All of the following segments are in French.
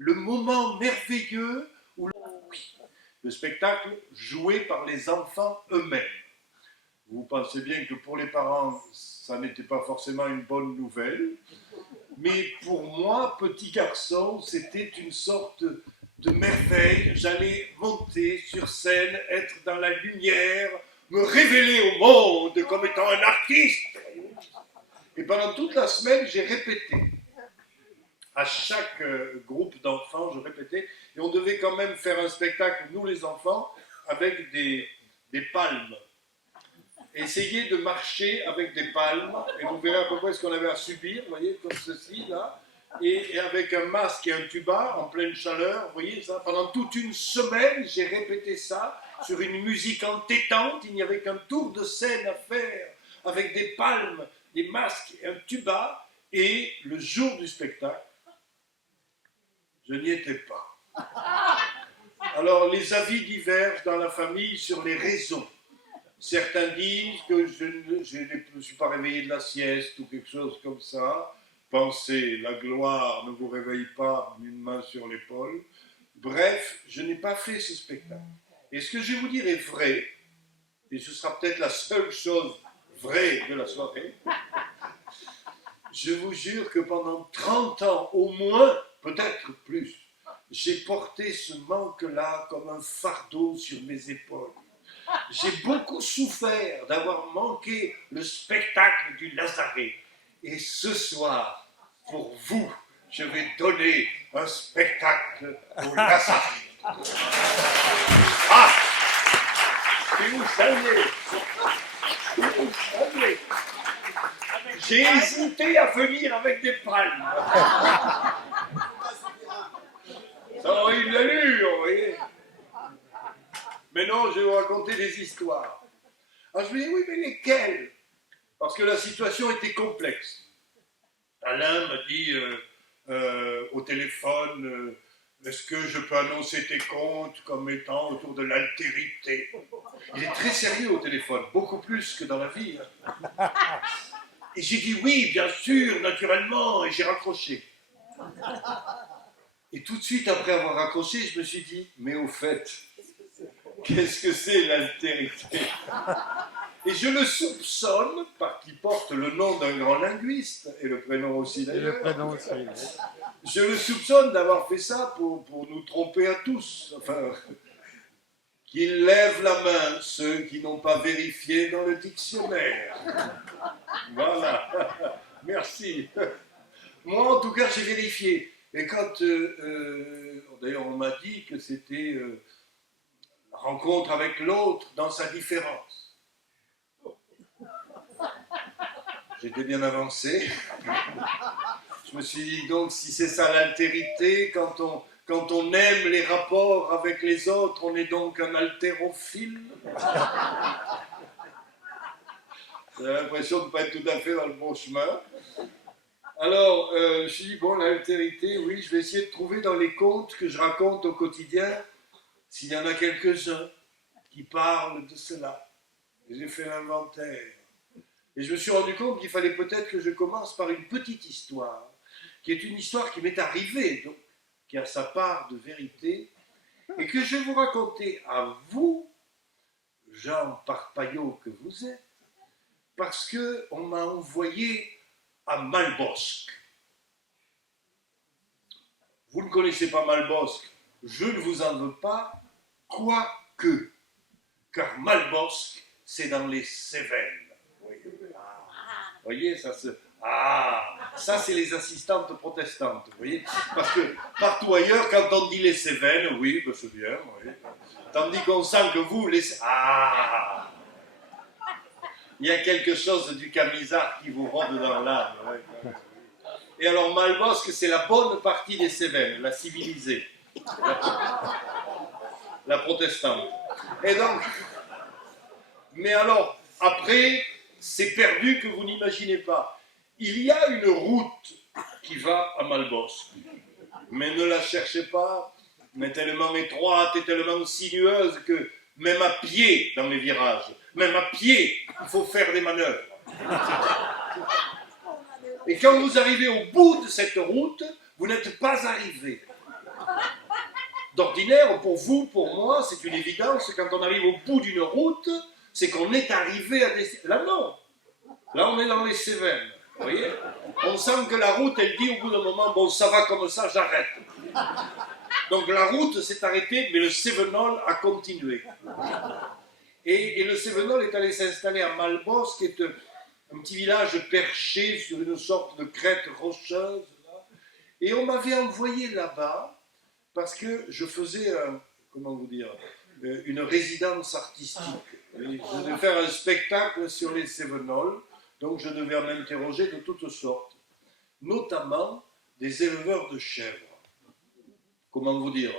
le moment merveilleux où le spectacle joué par les enfants eux-mêmes. Vous pensez bien que pour les parents, ça n'était pas forcément une bonne nouvelle, mais pour moi, petit garçon, c'était une sorte de merveille. J'allais monter sur scène, être dans la lumière, me révéler au monde comme étant un artiste. Et pendant toute la semaine, j'ai répété. À chaque groupe d'enfants, je répétais. Et on devait quand même faire un spectacle, nous les enfants, avec des palmes. Essayez de marcher avec des palmes, et vous verrez à peu près ce qu'on avait à subir, vous voyez, comme ceci, là, et avec un masque et un tuba en pleine chaleur, vous voyez ça. Pendant toute une semaine, j'ai répété ça sur une musique entêtante, il n'y avait qu'un tour de scène à faire, avec des palmes, des masques et un tuba, et le jour du spectacle, je n'y étais pas. Alors, les avis divergent dans la famille sur les raisons. Certains disent que je ne me suis pas réveillé de la sieste ou quelque chose comme ça. Pensez, la gloire ne vous réveille pas d'une main sur l'épaule. Bref, je n'ai pas fait ce spectacle. Et ce que je vais vous dire est vrai, et ce sera peut-être la seule chose vraie de la soirée. Je vous jure que pendant 30 ans, au moins, peut-être plus, j'ai porté ce manque-là comme un fardeau sur mes épaules. J'ai beaucoup souffert d'avoir manqué le spectacle du Lazaret. Et ce soir, pour vous, je vais donner un spectacle au Lazaret. Ah! Si vous saviez, j'ai hésité à venir avec des palmes. Ça aurait eu de l'allure, vous voyez. Mais non, je vais vous raconter des histoires. Alors je me dis, oui, mais lesquelles? Parce que la situation était complexe. Alain m'a dit au téléphone, est-ce que je peux annoncer tes comptes comme étant autour de l'altérité? Il est très sérieux au téléphone, beaucoup plus que dans la vie. Et j'ai dit oui, bien sûr, naturellement, et j'ai raccroché. Et tout de suite après avoir raccroché, je me suis dit, mais au fait, qu'est-ce que c'est l'altérité? Et je le soupçonne, parce qu'il porte le nom d'un grand linguiste, et le prénom aussi d'ailleurs. Je le soupçonne d'avoir fait ça pour nous tromper à tous. Enfin, qu'ils lèvent la main, ceux qui n'ont pas vérifié dans le dictionnaire. Voilà. Merci. Moi, en tout cas, j'ai vérifié. Et quand, d'ailleurs, on m'a dit que c'était la rencontre avec l'autre dans sa différence. J'étais bien avancé. Je me suis dit, donc, si c'est ça l'altérité, quand on aime les rapports avec les autres, on est donc un haltérophile. J'ai l'impression de ne pas être tout à fait dans le bon chemin. Alors, je me suis dit, bon, l'altérité, oui, je vais essayer de trouver dans les contes que je raconte au quotidien, s'il y en a quelques-uns qui parlent de cela. Et j'ai fait l'inventaire. Et je me suis rendu compte qu'il fallait peut-être que je commence par une petite histoire, qui est une histoire qui m'est arrivée, donc, qui a sa part de vérité, et que je vais vous raconter à vous, Jean Parpaillot que vous êtes, parce qu'on m'a envoyé à Malbosc. Vous ne connaissez pas Malbosc, je ne vous en veux pas, quoique, car Malbosc, c'est dans les Cévennes. Vous voyez, ça se... Ah, ça c'est les assistantes protestantes, vous voyez. Parce que partout ailleurs, quand on dit les Cévennes, oui, ben c'est bien, oui. Tandis qu'on sent que vous, les... Ah, il y a quelque chose du Camisard qui vous rôde dans l'âme. Ouais. Et alors Malbosc, c'est la bonne partie des Cévennes, la civilisée, la protestante. Et donc, mais alors, après, c'est perdu que vous n'imaginez pas. Il y a une route qui va à Malbosc, mais ne la cherchez pas, mais tellement étroite et tellement sinueuse que même à pied dans les virages, même à pied, il faut faire des manœuvres. Et quand vous arrivez au bout de cette route, vous n'êtes pas arrivé. D'ordinaire, pour vous, pour moi, c'est une évidence, quand on arrive au bout d'une route, c'est qu'on est arrivé à des... Là, non. Là, on est dans les Cévennes. Vous voyez? On sent que la route, elle dit au bout d'un moment, bon, ça va comme ça, j'arrête. Donc la route s'est arrêtée, mais le Cévenol a continué. Et le Cévenol est allé s'installer à Malbos, qui est un petit village perché sur une sorte de crête rocheuse. Là. Et on m'avait envoyé là-bas parce que je faisais, comment vous dire, une résidence artistique. Je devais faire un spectacle sur les Cévenols, donc je devais m'interroger de toutes sortes, notamment des éleveurs de chèvres. Comment vous dire?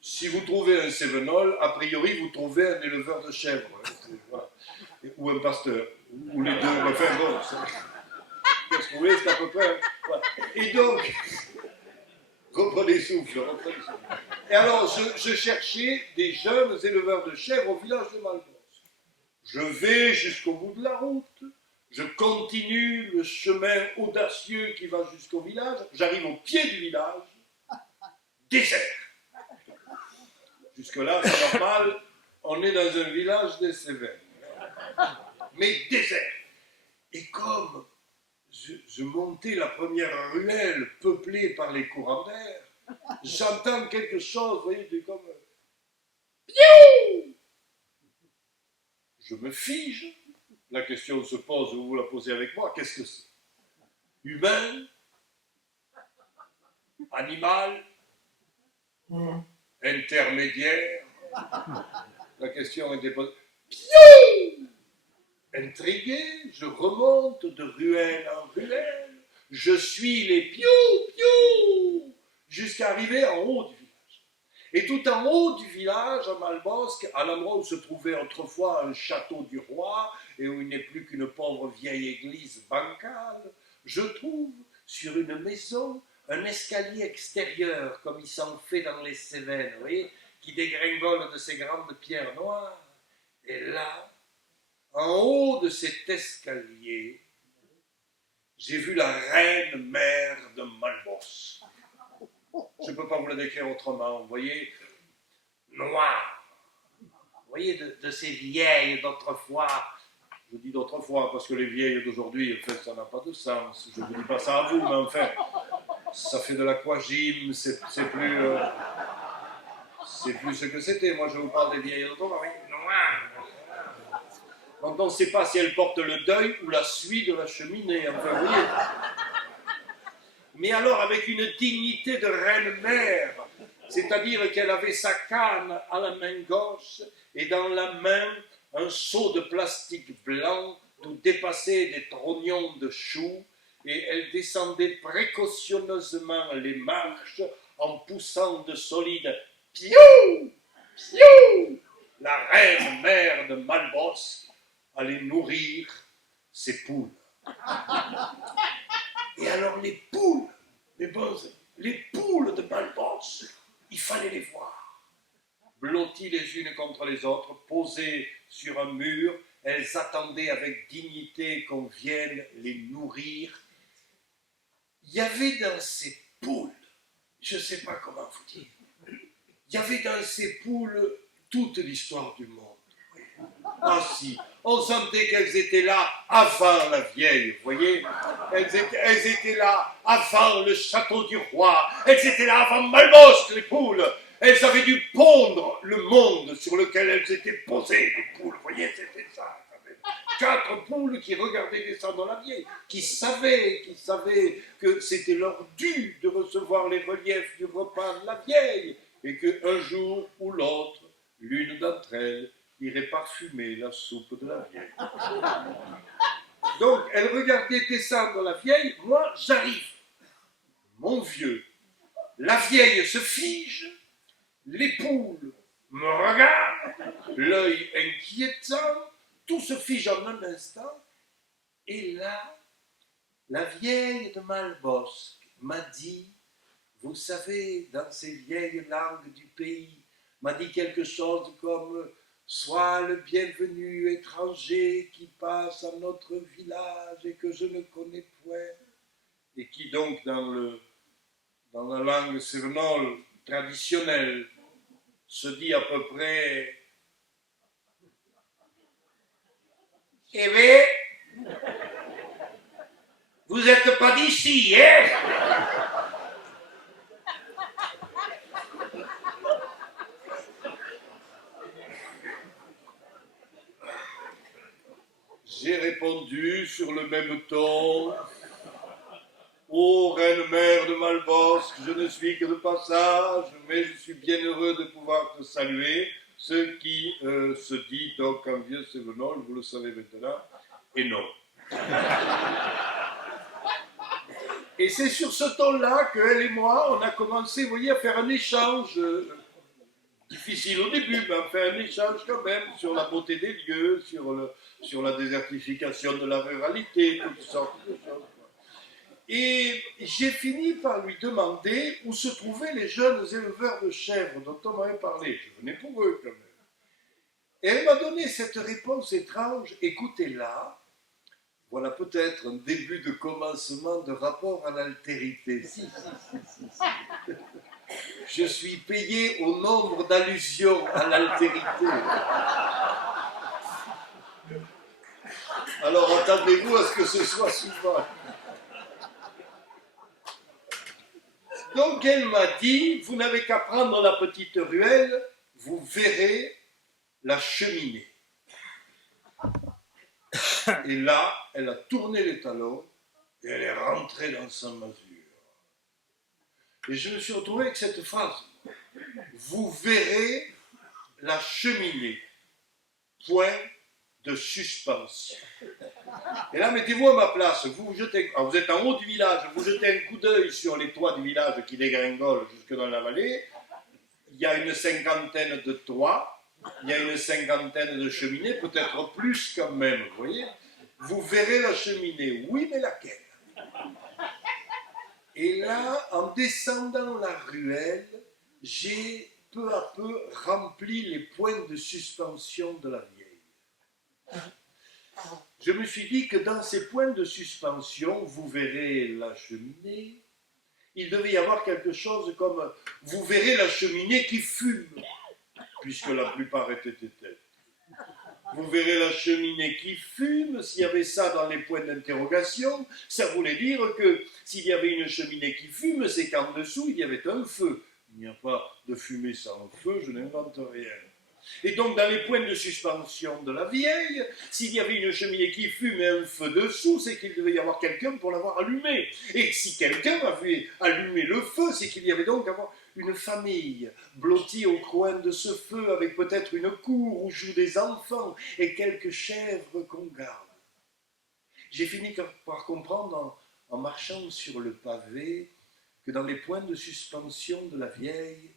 Si vous trouvez un Cévenol, a priori vous trouvez un éleveur de chèvres, voilà. Ou un pasteur, ou les deux, enfin bon, qu'est-ce que vous voulez, c'est à peu près... Voilà. Et donc... Reprenez souffle, reprenez souffle. Et alors, je cherchais des jeunes éleveurs de chèvres au village de Malbos. Je vais jusqu'au bout de la route, je continue le chemin audacieux qui va jusqu'au village, j'arrive au pied du village, désert. Jusque-là, c'est normal, on est dans un village des Cévennes. Mais désert. Et comme je montais la première ruelle peuplée par les courants d'air, j'entends quelque chose, vous voyez, comme... Piou! Je me fige. La question se pose, vous la posez avec moi, qu'est-ce que c'est? Humain? Animal? Intermédiaire? La question était posée. Piou! Intrigué, je remonte de ruelle en ruelle, je suis les piou-piou jusqu'à arriver en haut du village. Et tout en haut du village, à Malbosque, à l'endroit où se trouvait autrefois un château du roi et où il n'est plus qu'une pauvre vieille église bancale, je trouve sur une maison un escalier extérieur, comme il s'en fait dans les Cévennes, vous voyez, qui dégringole de ces grandes pierres noires. Et là, en haut de cet escalier, j'ai vu la reine mère de Malbos. Je ne peux pas vous la décrire autrement, vous voyez, noire. Vous voyez, de ces vieilles d'autrefois. Je dis d'autrefois parce que les vieilles d'aujourd'hui, en fait, ça n'a pas de sens. Je ne vous dis pas ça à vous, mais enfin, ça fait de l'aquagym, c'est plus ce que c'était. Moi, je vous parle des vieilles d'autrefois, noires. Donc on ne sait pas si elle porte le deuil ou la suie de la cheminée, enfin vous voyez. Mais alors avec une dignité de reine-mère, c'est-à-dire qu'elle avait sa canne à la main gauche et dans la main un seau de plastique blanc d'où dépassaient des trognons de choux, et elle descendait précautionneusement les marches en poussant de solides « piou, piou ». La reine-mère de Malbos allait nourrir ses poules. Et alors les poules, les poules de Malbos, il fallait les voir. Blotties les unes contre les autres, posées sur un mur, elles attendaient avec dignité qu'on vienne les nourrir. Il y avait dans ces poules, je ne sais pas comment vous dire, il y avait dans ces poules toute l'histoire du monde. Ah si, on sentait qu'elles étaient là avant la vieille, vous voyez. Elles étaient là avant le château du roi. Elles étaient là avant Malbos, les poules. Elles avaient dû pondre le monde sur lequel elles étaient posées, les poules. Vous voyez, c'était ça. 4 poules qui regardaient descendre la vieille, qui savaient que c'était leur dû de recevoir les reliefs du repas de la vieille, et qu'un jour ou l'autre, l'une d'entre elles irait parfumer la soupe de la vieille. Donc, elle regardait descendre la vieille, moi, j'arrive. Mon vieux, la vieille se fige, les poules me regardent, l'œil inquiétant, tout se fige en un instant, et là, la vieille de Malbosque m'a dit, vous savez, dans ces vieilles langues du pays, m'a dit quelque chose comme « Sois le bienvenu étranger qui passe à notre village et que je ne connais point » et qui donc dans dans la langue sévenole traditionnelle, se dit à peu près « Eh bien, vous n'êtes pas d'ici, hein ?» J'ai répondu sur le même ton. Ô reine-mère de Malbosque, je ne suis que de passage, mais je suis bien heureux de pouvoir te saluer, ce qui se dit donc en vieux sévenol, vous le savez maintenant, et non. Et c'est sur ce ton-là qu'elle et moi, on a commencé, vous voyez, à faire un échange difficile au début, mais on fait un échange quand même sur la beauté des lieux, sur la désertification de la ruralité, toutes sortes de choses. Et j'ai fini par lui demander où se trouvaient les jeunes éleveurs de chèvres dont on m'avait parlé. Je venais pour eux quand même. Et elle m'a donné cette réponse étrange, écoutez-la, voilà peut-être un début de commencement de rapport à l'altérité. Si. Je suis payé au nombre d'allusions à l'altérité. Alors attendez-vous à ce que ce soit souvent. Donc elle m'a dit, vous n'avez qu'à prendre la petite ruelle, vous verrez la cheminée. Et là, elle a tourné les talons et elle est rentrée dans sa masure. Et je me suis retrouvé avec cette phrase. Vous verrez la cheminée. Point de suspension. Et là, mettez-vous à ma place. Vous êtes en haut du village, vous jetez un coup d'œil sur les toits du village qui dégringolent jusque dans la vallée. Il y a une cinquantaine de toits, il y a une cinquantaine de cheminées, peut-être plus quand même, vous voyez. Vous verrez la cheminée. Oui, mais laquelle? Et là, en descendant la ruelle, j'ai peu à peu rempli les points de suspension de la vieille. Je me suis dit que dans ces points de suspension, vous verrez la cheminée, il devait y avoir quelque chose comme « vous verrez la cheminée qui fume », puisque la plupart étaient éteintes. Vous verrez la cheminée qui fume, s'il y avait ça dans les points d'interrogation, ça voulait dire que s'il y avait une cheminée qui fume, c'est qu'en dessous, il y avait un feu. Il n'y a pas de fumée sans feu, je n'invente rien. Et donc, dans les points de suspension de la vieille, s'il y avait une cheminée qui fume et un feu dessous, c'est qu'il devait y avoir quelqu'un pour l'avoir allumé. Et si quelqu'un avait allumé le feu, c'est qu'il y avait donc une famille blottie au coin de ce feu, avec peut-être une cour où jouent des enfants et quelques chèvres qu'on garde. J'ai fini par comprendre, en marchant sur le pavé, que dans les points de suspension de la vieille,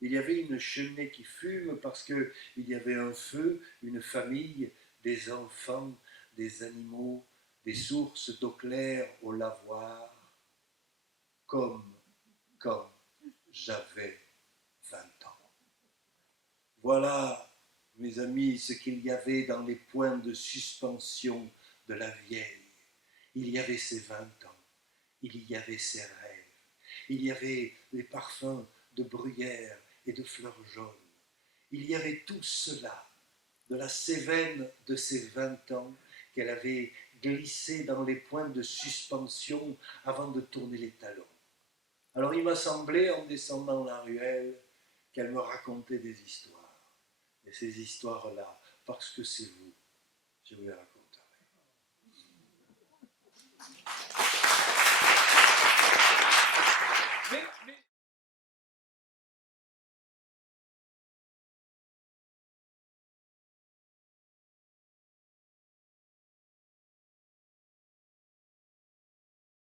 il y avait une cheminée qui fume parce qu'il y avait un feu, une famille, des enfants, des animaux, des sources d'eau claire au lavoir, comme quand j'avais 20 ans. Voilà, mes amis, ce qu'il y avait dans les points de suspension de la vieille. Il y avait ses 20 ans, il y avait ses rêves, il y avait les parfums de bruyère et de fleurs jaunes. Il y avait tout cela de la Cévennes de ses 20 ans qu'elle avait glissé dans les points de suspension avant de tourner les talons. Alors il m'a semblé, en descendant la ruelle, qu'elle me racontait des histoires. Et ces histoires-là, parce que c'est vous, je vous les raconte.